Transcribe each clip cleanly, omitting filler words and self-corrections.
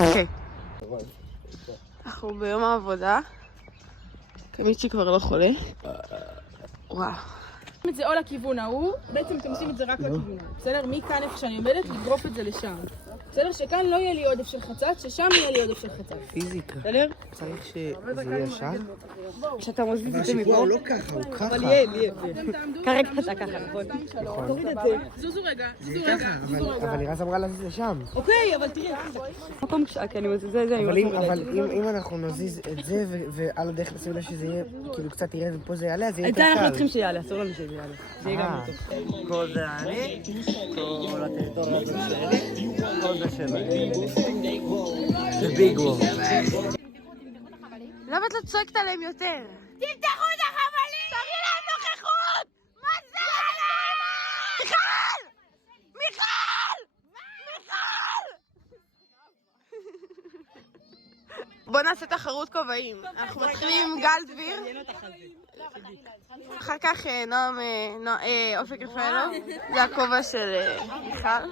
אוקיי. אנחנו ביום העבודה. קמיצ'י כבר לא חולה. וואו. את זה או לכיוון ההוא, בעצם אתם עושים את זה רק לכיוון ההוא. בסדר? מכאן איפה שאני עומדת, לגרוף את זה לשם. בסדר? שכאן לא יהיה לי עודף של חצץ, ששם יהיה לי עודף של חצץ. פיזיקה. בסדר? צריך שזה יהיה ישר? כשאתה מזיז את זה השיפוע הוא לא ככה, הוא ככה. אבל יהיה. כרגע אתה ככה, נכון? תוריד את זה. זוזו רגע. אבל לירז אמרה להזיז לשם. אוקיי, אבל תראה. מקום כשעה, אני מזיזה את זה. אבל אם אנחנו נזיז את זה ועל הדרך נשים לב שזה יהיה, כאילו קצת ירד ופה זה יעלה, אז יהיה יותר קל. את זה אנחנו צריכים שיעלה, אסור לנו שזה יעלה. זה יהיה גם טוב. כל זה אני, כל הטריטוריה הזאת שלי, כל זה שלהם. זה ביג וור. למה את לא צועקת עליהם יותר? תפתחו את החבלים! תראי להם נוכחות! מה זה? מיכל! מיכל! בוא נעשה תחרות כובעים. אנחנו מתחילים עם גל דביר. אחר כך נועם, אופק רפאלוב. זה הכובע של מיכל.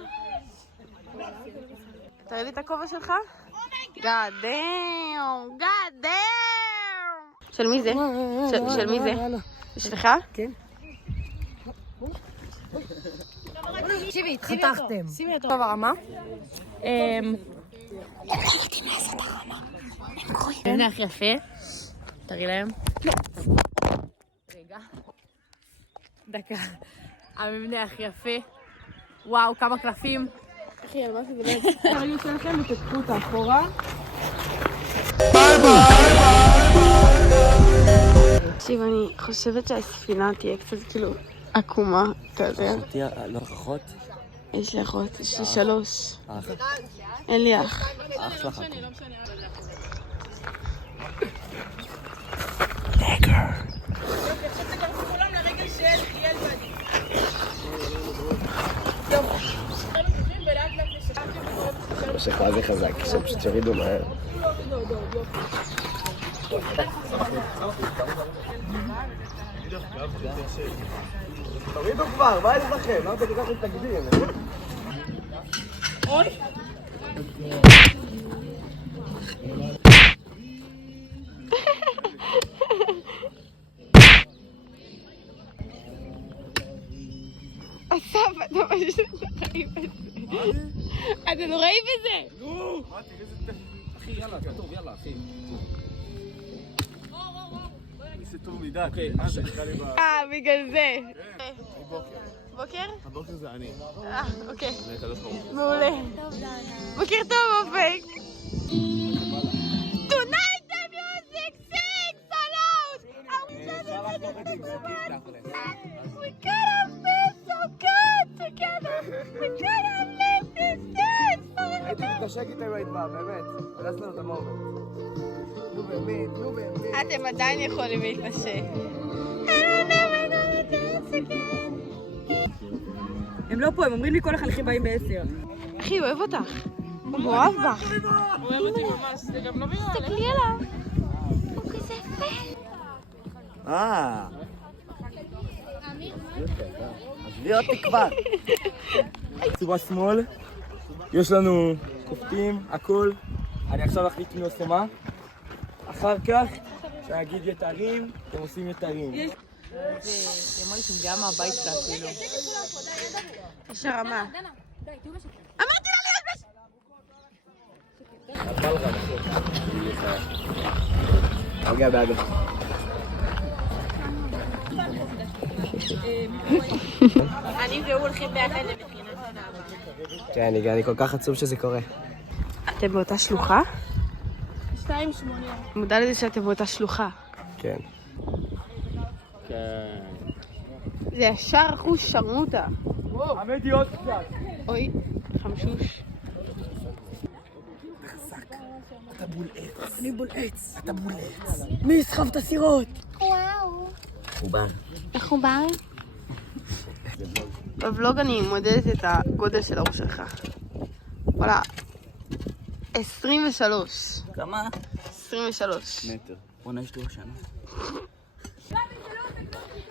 תראי לי את הכובע שלך? God damn! God damn! של מי זה? של מי זה? שלך? כן. חתכתם. שימי אותו ברמה. הם יודעים לעשות הרמה. הם קרואים. זה הכי יפה. תראי להם. רגע. דקה. המבנה הכי יפה. וואו, כמה קלפים. אחי, על מה זה באמת? אני עושה לכם ותקחו אותה אחורה. ביי ביי! תקשיב, אני חושבת שהספינה תהיה קצת כאילו עקומה, אתה יודע. תהיה לא אחות? יש לי אחות, יש לי 3. אח? אין לי אח. אח שלך. שלך זה חזק, שפשוט ירידו מהר. תורידו כבר, מה יש לכם? מה אתה תיקח את תקדים? אוי! אסף, אתה פשוט נוראי בזה. אתה נוראי בזה! נו! אחי, יאללה, כתוב, יאללה, אחי. זה טוב מדי, אוקיי. בגלל זה. בוקר? הבוקר זה אני. אוקיי. מעולה. בוקר טוב, אופק. Tonight the music sings so loud! We gotta feel so good together! We gotta live this dance forever! הייתי מתנשק איתה ראית בה, באמת. הרס לנו את המומנט. נו באמת, נו באמת. אתם עדיין יכולים להתנשק. I don't ever gonna dance again. הם לא פה, הם אומרים לי כל החניכים באים ב10. אחי, הוא אוהב אותך. הוא מאוהב בך. הוא אוהב אותי ממש, זה גם לא מיועד. תסתכלי עליו. הוא כזה יפה. עזבי אותי כבר. צורה שמאל, יש לנו כופתים, הכל. אני עכשיו אחליט מי עושה מה. אחר כך, כשאגיד יתרים, אתם עושים יתרים. היא אמרה לי שמגיעה מהבית שלה אפילו. יש הרמה. אמרתי לה להיות רגע בעדו. אני והוא הולכים ביחד לבחינה. כן, אני כל כך עצוב שזה קורה. אתם באותה שלוחה? 2.80. מודע לזה שאתם באותה שלוחה. כן. זה ישר אחוז שרמוטה. עמדי עוד קצת. אוי, חמשוש. אתה בול עץ. אני בול עץ. אתה בול עץ. מי יסחב את הסירות? וואו. חובר. איך הוא בא? בבלוג אני מודדת את הגודל של הראש שלך. וואלה, 23. כמה? 23. מטר. בוא'נה, יש לי ראש שנה.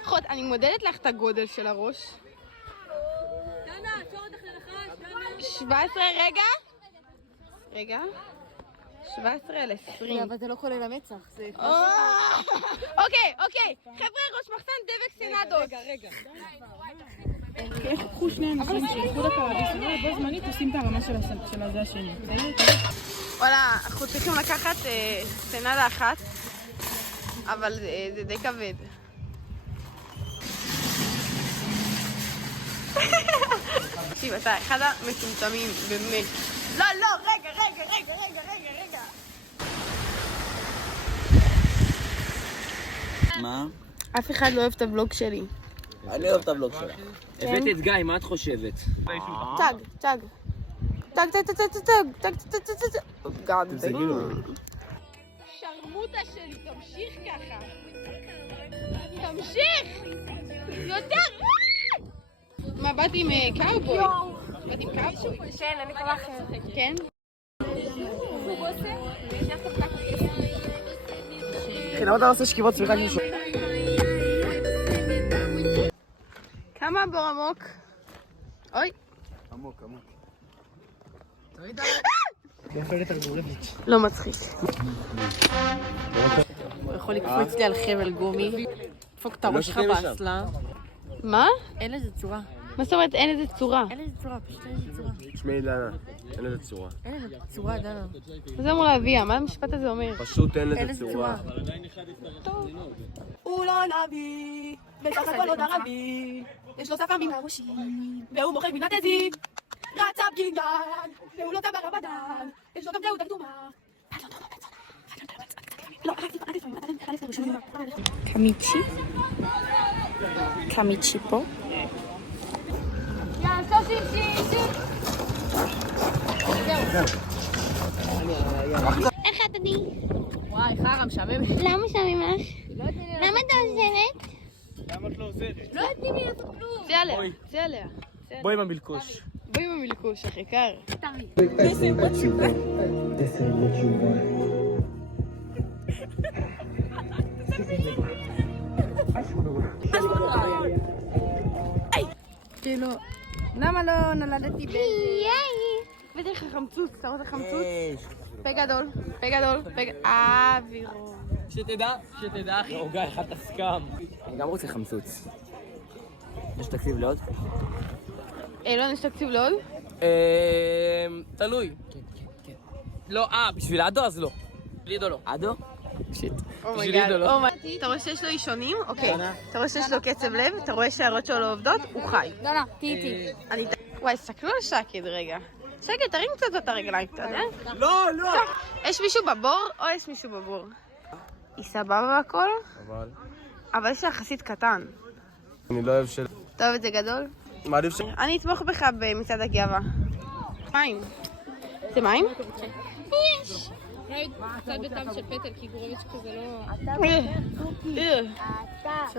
אחות, אני מודדת לך את הגודל של הראש. 17, רגע. 17 על 20. אבל זה לא כולל המצח, זה... אוקיי, חבר'ה, ראש מחסן דבק סנדוס. רגע. איך קחו שני אנשים שאיחוד הקרדיס, בו זמנית עושים את הרמה של הזה השני. וואלה, אנחנו צריכים לקחת סנדה אחת, אבל זה די כבד. תקשיב, אתה אחד המטומטמים, באמת. לא, רגע. מה? אף אחד לא אוהב את הוולוג שלי. אני אוהב את הוולוג שלך. הבאתי את גיא, מה את חושבת? טאג. גאד. שרמוטה שלי, תמשיך ככה. תמשיך! יותר! מה, באת עם קאובוי? באת עם קאובוי? כן, אני כל אחר. כן? כן, למה אתה עושה שכיבות צמיחה כמו כמה בור עמוק? אוי. עמוק. לא מצחיק. הוא יכול לקפוץ לי על חבל גומי, דפוק את הראש שלך באסלה. מה? אין לזה צורה. מה זאת אומרת אין איזה צורה? אין לזה צורה, פשוט אין לזה צורה. תשמעי דנה, אין לזה צורה. אין לזה צורה, דנה. מה זה אמור להביא? מה המשפט הזה אומר? פשוט אין אין לזה לזה צורה. צורה. הוא לא נביא, בסך הכל עוד ערבי, יש לו שפה מן הראשים, והוא מוכר גבינת עזים, רצה בגינגן, והוא לא טבע רבדן, יש לו גם דעות הקדומה. קמיצ'י פה. איך את עדי? וואי, חרא, משעמם. למה משעמם לך? למה אתה עוזרת? למה את לא עוזרת? לא נותנים לי לעשות כלום. צא עליה. בואי עם המלקוש. בואי עם המלקוש, אחי, קר. כאילו, למה לא נולדתי באיזה... בדרך החמצוץ, אתה רואה את החמצוץ? פה גדול. אווירו. שתדע אחי. גיא, אחד תסכם. אני גם רוצה חמצוץ. יש תקציב לעוד? אילון, יש תקציב לעוד? תלוי. לא, בשביל אדו אז לא. לידו לא. אדו? שיט. אומייגאד. אתה רואה שיש לו אישונים? אוקיי. אתה רואה שיש לו קצב לב? אתה רואה שהערות שלו לא עובדות? הוא חי. לא, תהיי. וואי, סתכלו על שקד רגע. שקד, תרים קצת את הרגליים, אתה יודע? לא! יש מישהו בבור או יש מישהו בבור? היא סבבה הכל? אבל יש לה יחסית קטן. אני לא אוהב של... אתה אוהב את זה גדול? מעדיף ש... אני אתמוך בך במצעד הגאווה. מים. זה מים? יש. קצת בטעם של פטל, כי גורמת שכזה לא...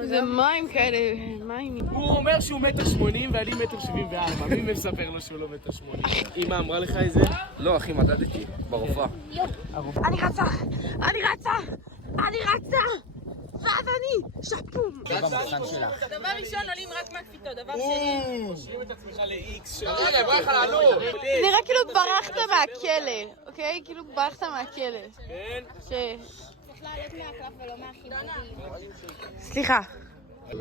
זה מים כאלה, מים. הוא אומר שהוא 1.80 ואני 1.74. מי מספר לו שהוא לא 1.80? אמא אמרה לך את זה? לא אחי, מדדתי, ברופאה. אני רצה! ואז אני שפום! דבר ראשון עולים רק מהקפיטות, דבר שני... משלים את עצמך ל-X רגע, בוא לך לעלות! נראה כאילו ברחת מהכלא, אוקיי? כאילו ברחת מהכלא. כן? צריך לעלות מהקלף ולא מהחיבורים. סליחה. אני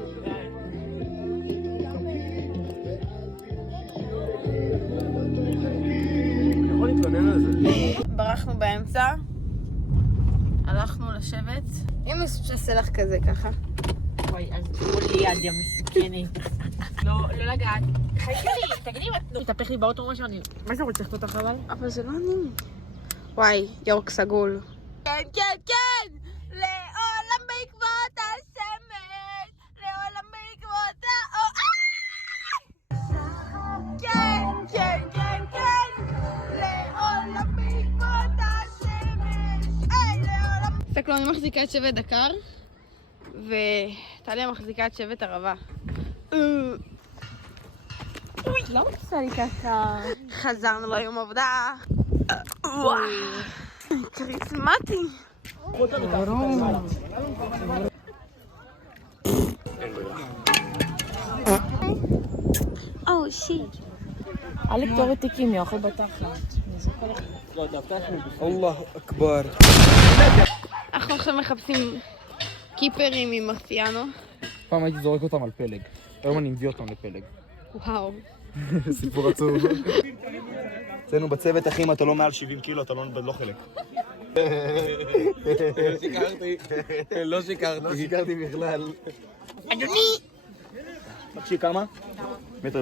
יכול להתלונן על זה. ברחנו באמצע. הלכנו לשבת. אם נעשה לך כזה ככה. וואי, אז תראו לי יד יא מסוכנת. לא לגעת. חייתי לי, תגידי, תתהפך לי באוטו ראשון. מה זה רוצה לחתות אותך אבל? אבל זה לא אני. וואי, יורק סגול. כן! לעולם בעקבות השמש, לעולם בעקבות כן! לעולם בעקבות השמש, לעולם... סתכלו, אני מחזיקה את שבט דקר, וטליה מחזיקה את שבט ערבה. לא רוצה לי ככה. חזרנו ליום עבודה. וואו, כריזמטי. או, שיט. אל לקטור את תיקים, יאכל בתחת. אללה אכבר. אנחנו עכשיו מחפשים קיפרים עם מרסיאנו. פעם הייתי זורק אותם על פלג. היום אני מביא אותם לפלג. וואו. סיפור עצוב. אצלנו בצוות, אחי, אם אתה לא מעל 70 קילו, אתה לא חלק. לא שיקרתי בכלל. אדוני! תקשיב כמה? 1.15 מטר.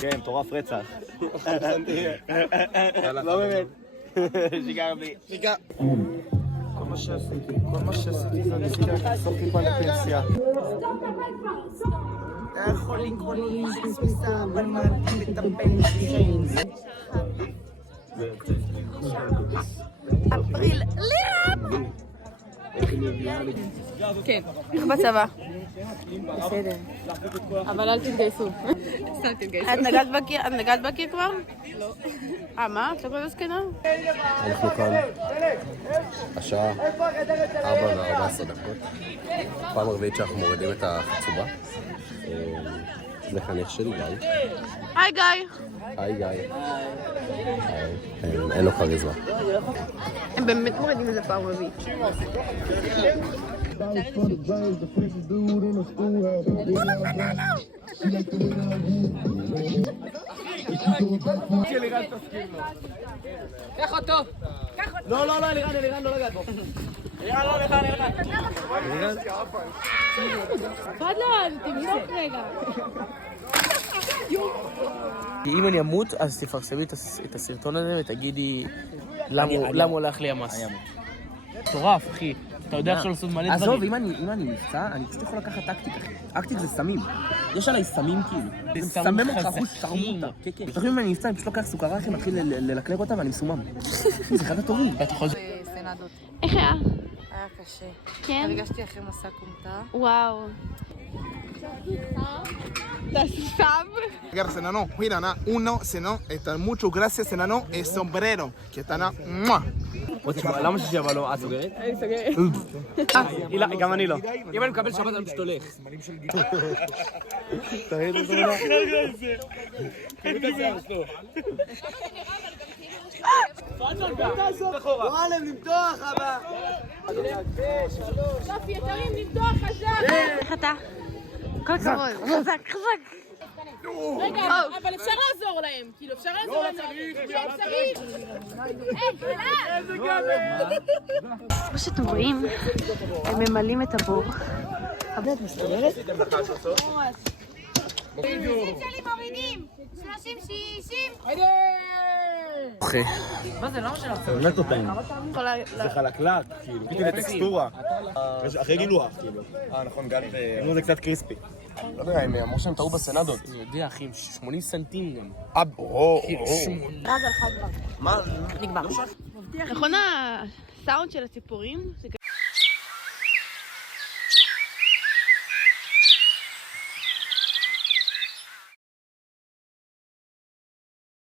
כן, מטורף רצח. לא באמת. שיקרתי. כל מה שעשיתי זה ניסיתי לחסוך טיפה לפנסיה. יכול לקרוא לי ספיסה, אבל מעטים את הפנסיה. אפריל לירם! כן, איך בצבא? בסדר. אבל אל תתגייסו. סתם תתגייסו. את נגעת בקיר כבר? לא. מה? את לא כל הזקנה? אנחנו כאן, השעה 4:14. פעם רביעית שאנחנו מורידים את החצובה. זה חניך שלי, גיא. היי גיא. היי גיא. אין לו כריזמה. הם באמת מורידים את זה פעם רביעית. קח אותו! לא, לירן לא לגעת בו. לירן. פדלון, תמשוך רגע. אם אני אמות, אז תפרסמי את הסרטון הזה ותגידי למה הולך לי המס. מטורף, אחי. אתה יודע עכשיו לעשות מלא דברים. עזוב, אם אני מבצע, אני פשוט יכול לקחת טקטיק, אחי. טקטיק זה סמים. יש עליי סמים כאילו. זה מסמם אותך, אחוז שרמוטה. כן, כן. עכשיו אם אני מבצע, אני פשוט לוקח סוכרה, אחי, מתחיל ללקלק אותה ואני מסומם. זה אחד הטובים. איך היה? היה קשה. כן? הרגשתי אחרי מסע קומטה. וואו. Enano, mira, uno, seno, está mucho gracias, enano, es sombrero, que está na, למה ששבע לא? את סוגרת? אני סוגרת. גם אני לא. אם אני מקבל שבת, אני פשוט הולך. וואלם, למתוח הבא! שפי, יתרים, למתוח חזק! איך אתה? כל הכבוד. חזק. רגע, אבל אפשר לעזור להם. כאילו, אפשר לעזור להם. צריך. כמו שאתם רואים, הם ממלאים את הבור. את מסתוברת? שלי מורידים! 30-60! אוקיי. זה באמת לא טעים. זה חלקלק, כאילו. פיתי לטקסטורה. אחרי גילוח, כאילו. נכון, גילוח זה קצת קריספי. לא יודע, הם אמרו שהם טעו בסנדות. אני יודע, אחי, 80 סנטים גם. נגמר. נכון הסאונד של הציפורים?